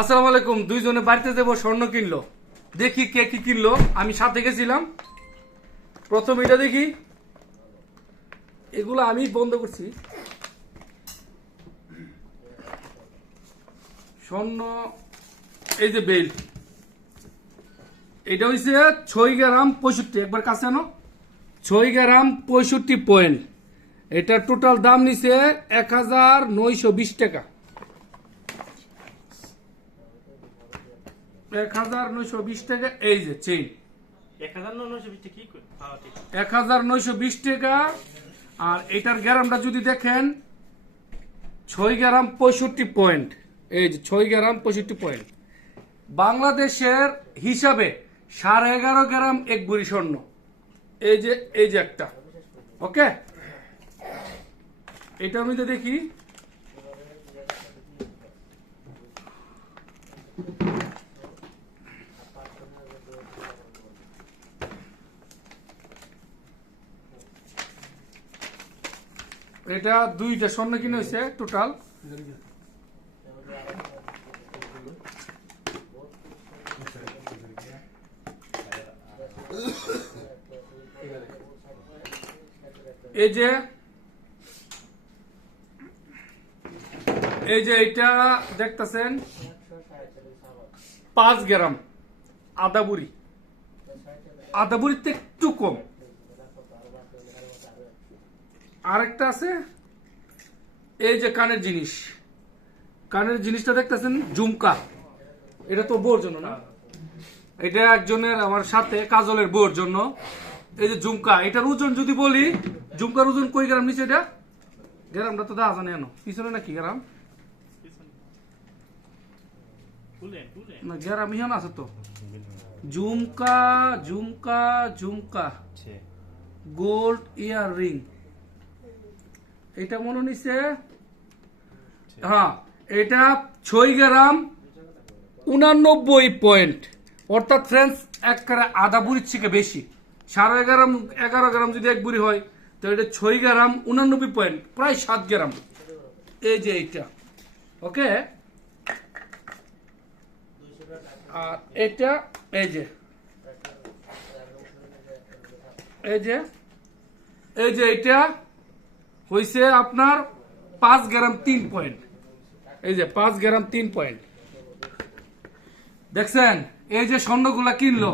আসসালামু আলাইকুম, দুইজনে বাড়িতে দেবো স্বর্ণ কিনলো। দেখি কে কি কিনলো। আমি সাথে গেছিলাম। প্রথম এটা দেখি। এগুলো আমি বন্ধ করছি। স্বর্ণ, এই যে বেল্ট এটা হইছে ছয় গ্রাম পঁয়ষট্টি, একবার কাছে আনো। ছয় গ্রাম পঁয়ষট্টি পয়েন্ট। এটার টোটাল দাম নিছে এক হাজার নয়শো বিশ টাকা। এক হাজার নয়শো বিশ টাকা এই যে চেইন এক হাজার নয়শো হ্যাঁ এক হাজার নয়শো বিশ টাকা আর এটার গ্রামটা যদি দেখেন ছয় গ্রাম পঁয়ষট্টি পয়েন্ট। এই যে ছয় গ্রাম পঁয়ষট্টি পয়েন্ট। বাংলাদেশের হিসাবে সাড়ে এগারো গ্রাম এক বুড়ি স্বর্ণ। এই যে এই যে একটা। ওকে? এটা আমি তো দেখি। এটা দুইটা স্বর্ণ কিনে হয়েছে টোটাল এই যে এই যে এটা দেখতেছেন, পাঁচ গ্রাম আদা বুড়ি। আদা বুড়িতে একটু কম। আরেকটা আছে? এই যে কানের জিনিস। কানের জিনিসটা দেখতেছেন? ঝুমকা। এটা তো বোর জন্য না? এটা একজনের আমার সাথে কাজলের বোর জন্য। এই যে ঝুমকা এটার ওজন যদি বলি ঝুমকার ওজন কই গ্রাম নিচে এটা? গ্রামটা তো দেখা জানে জানো পিছনে নাকি গ্রাম? না গ্রাম ইহান আছে তো। ঝুমকা ঝুমকা ঝুমকা। গোল্ড ইয়ার রিং এটা মনে নিছে? হ্যাঁ এটা ছয় গ্রাম উনানব্বই পয়েন্ট। অর্থাৎ ফ্রেন্ডস, এক আধা বুড়ির থেকে বেশি। সাড়ে গ্রাম এগারো গ্রাম যদি এক বুড়ি হয়, তো এটা ছয় গ্রাম উনানব্বই পয়েন্ট, প্রায় সাত গ্রাম। এই যে এইটা, ওকে? আর এটা, এই যে এই যে এই যে এটা হইছে আপনার পাঁচ গ্রাম তিন পয়েন্ট। এই যে পাঁচ গ্রাম তিন পয়েন্ট। দেখছেন? এই যে স্বর্ণগুলা কিনলো,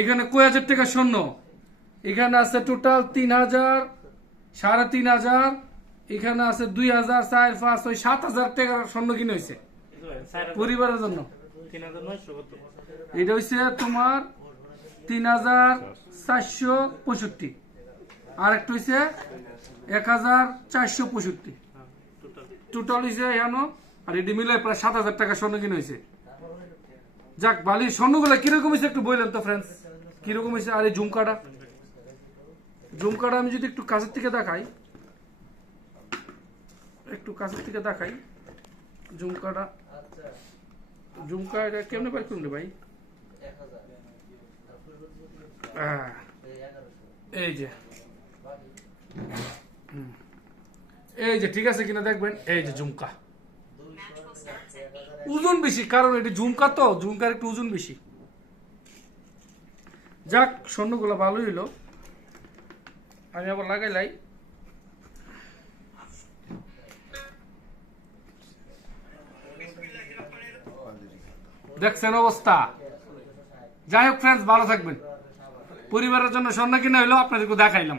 এখানে কয় হাজার টাকা স্বর্ণ? এখানে আছে টোটাল তিন হাজার, সাড়ে তিন হাজার, এখানে আছে দুই হাজার, চার, পাঁচ ওই সাত হাজার টাকার স্বর্ণ কিনে হয়েছে পরিবারের জন্য। এটা হচ্ছে তোমার তিন হাজার চারশো পঁয়ষট্টি। আর একটা হচ্ছে এক হাজার চারশো পঁয়ষট্টি। টোটাল হয়েছে এখানো আর এটি মিলে প্রায় সাত হাজার টাকা স্বর্ণ কিনে হয়েছে যাক বালি স্বর্ণগুলো কীরকম হয়েছে একটু বললেন তো ফ্রেন্ডস কীরকম হয়েছে আর এই ঝুমকাটা? ঝুমকাটা আমি যদি একটু কাছের থেকে দেখাই একটু কাছের থেকে দেখাই ঝুমকাটা। ঝুমকা এটা কেমনে পাই করুন রে ভাই? হ্যাঁ, এই যে। এই যে ঠিক আছে কিনা দেখবেন? এই যে ঝুমকা। ওজন বেশি কারণ এটি ঝুমকা তো ঝুমকার একটু ওজন বেশি। যাক স্বর্ণগুলো ভালোই হইল। আমি আবার লাগাই লাই। দেখছেন অবস্থা? যাই হোক ফ্রেন্ডস ভালো থাকবেন। পরিবারের জন্য স্বর্ণ কিনা হইল আপনাদেরকে দেখাইলাম।